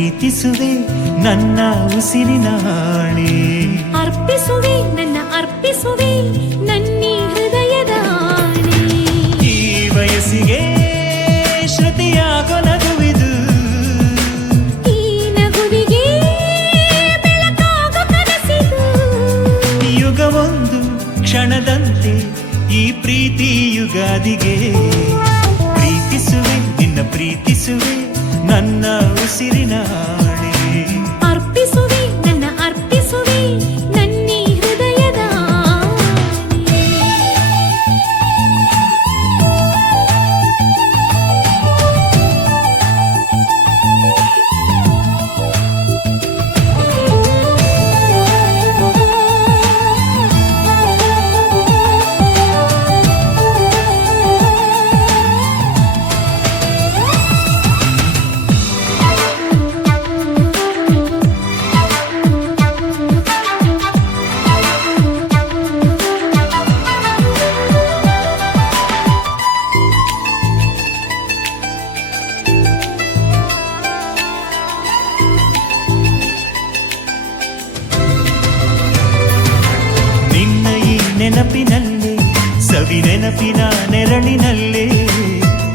ಪ್ರೀತಿಸುವೆ ನನ್ನ ಉಸಿರಿನ ಹಾಳೆ. ಅರ್ಪಿಸುವೆ ಅರ್ಪಿಸುವೆ ನನ್ನಿ ಹೃದಯದ ಆಣೆ. ಈ ವಯಸ್ಸಿಗೆ ಶ್ರುತಿಯಾಗೋ ನಗುವಿದು, ಈ ನಗುವಿಗೆ ಬೆಳಕಾಗೋ ಕನಸಿದು. ಯುಗವೊಂದು ಕ್ಷಣದಂತೆ ಈ ಪ್ರೀತಿ ಯುಗಾದಿಗೆ. ಪ್ರೀತಿಸುವೆ ಪ್ರೀತಿಸುವೆ ನನ್ನ ಉಸಿರಿನ ಹಾಳೆ. ಅರ್ಪಿಸುವೆ ಅರ್ಪಿಸುವೆ ನನ್ನಿ ಹೃದಯದ ಆಣೆ. ನೆನಪಿನಲ್ಲೇ ಸವಿ ನೆನಪಿನ ನೆರಳಿನಲ್ಲೇ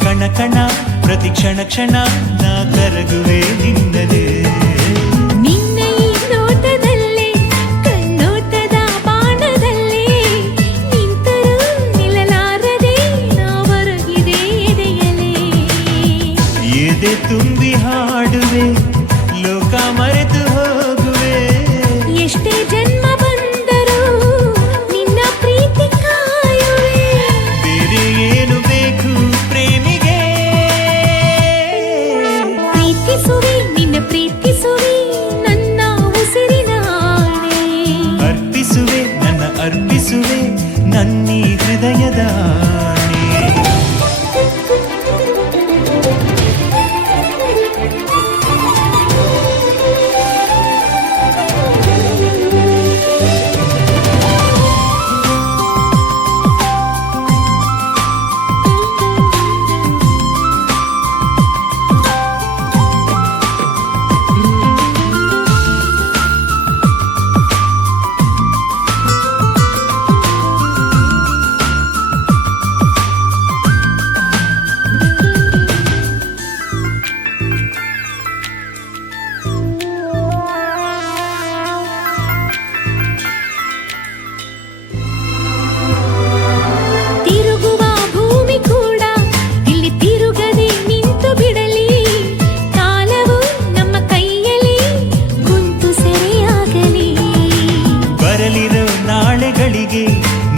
ಕಣ ಕಣ ಪ್ರತಿ ಕ್ಷಣ ಕ್ಷಣ ನಾ ಕರಗುವೆ ನಿನ್ನದೇ. ನಿನ್ನ ಈ ನೋಟದಲ್ಲೇ ಕಣ್ಣೋಟದ ಬಾಣದಲ್ಲೇ ನಿಂತರೂ ನಿಲ್ಲಲಾರದೆ ನಾ ಹೊರಗಿದೆ ಎದೆಯಲೇ. ಎದೆ ತುಂಬಿ ಹಾಡುವೆ ಲೋಕ ಮರೆತು ಹೋಗುವೆ. ಎಷ್ಟೇ ಜನ್ಮ ಬಂದರೂ ನಿನ್ನ ಪ್ರೀತಿ ಕಾಯುವೆ. ಬೇರೆ ಏನು ಬೇಕು ಪ್ರೇಮಿಗೆ. ಪ್ರೀತಿಸುವೆ ಪ್ರೀತಿಸುವೆ ನನ್ನ ಉಸಿರಿನ ಆಣೆ. ಅರ್ಪಿಸುವೆ ಅರ್ಪಿಸುವೆ ನನ್ನೀ ಹೃದಯದ ಆಣೆ.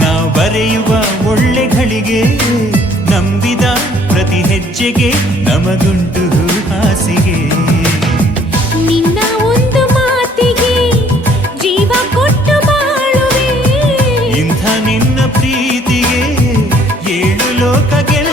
ನಾವು ಬರೆಯುವ ಒಳ್ಳೆಗಳಿಗೆ ನಂಬಿದ ಪ್ರತಿ ಹೆಜ್ಜೆಗೆ ನಮಗುಂಟು ಹಾಸಿಗೆ. ನಿನ್ನ ಒಂದು ಮಾತಿಗೆ ಜೀವ ಕೊಟ್ಟು ಬಾಳುವೆ. ಇಂಥ ನಿನ್ನ ಪ್ರೀತಿಗೆ 7 ಲೋಕ ಗೆಲ್ಲ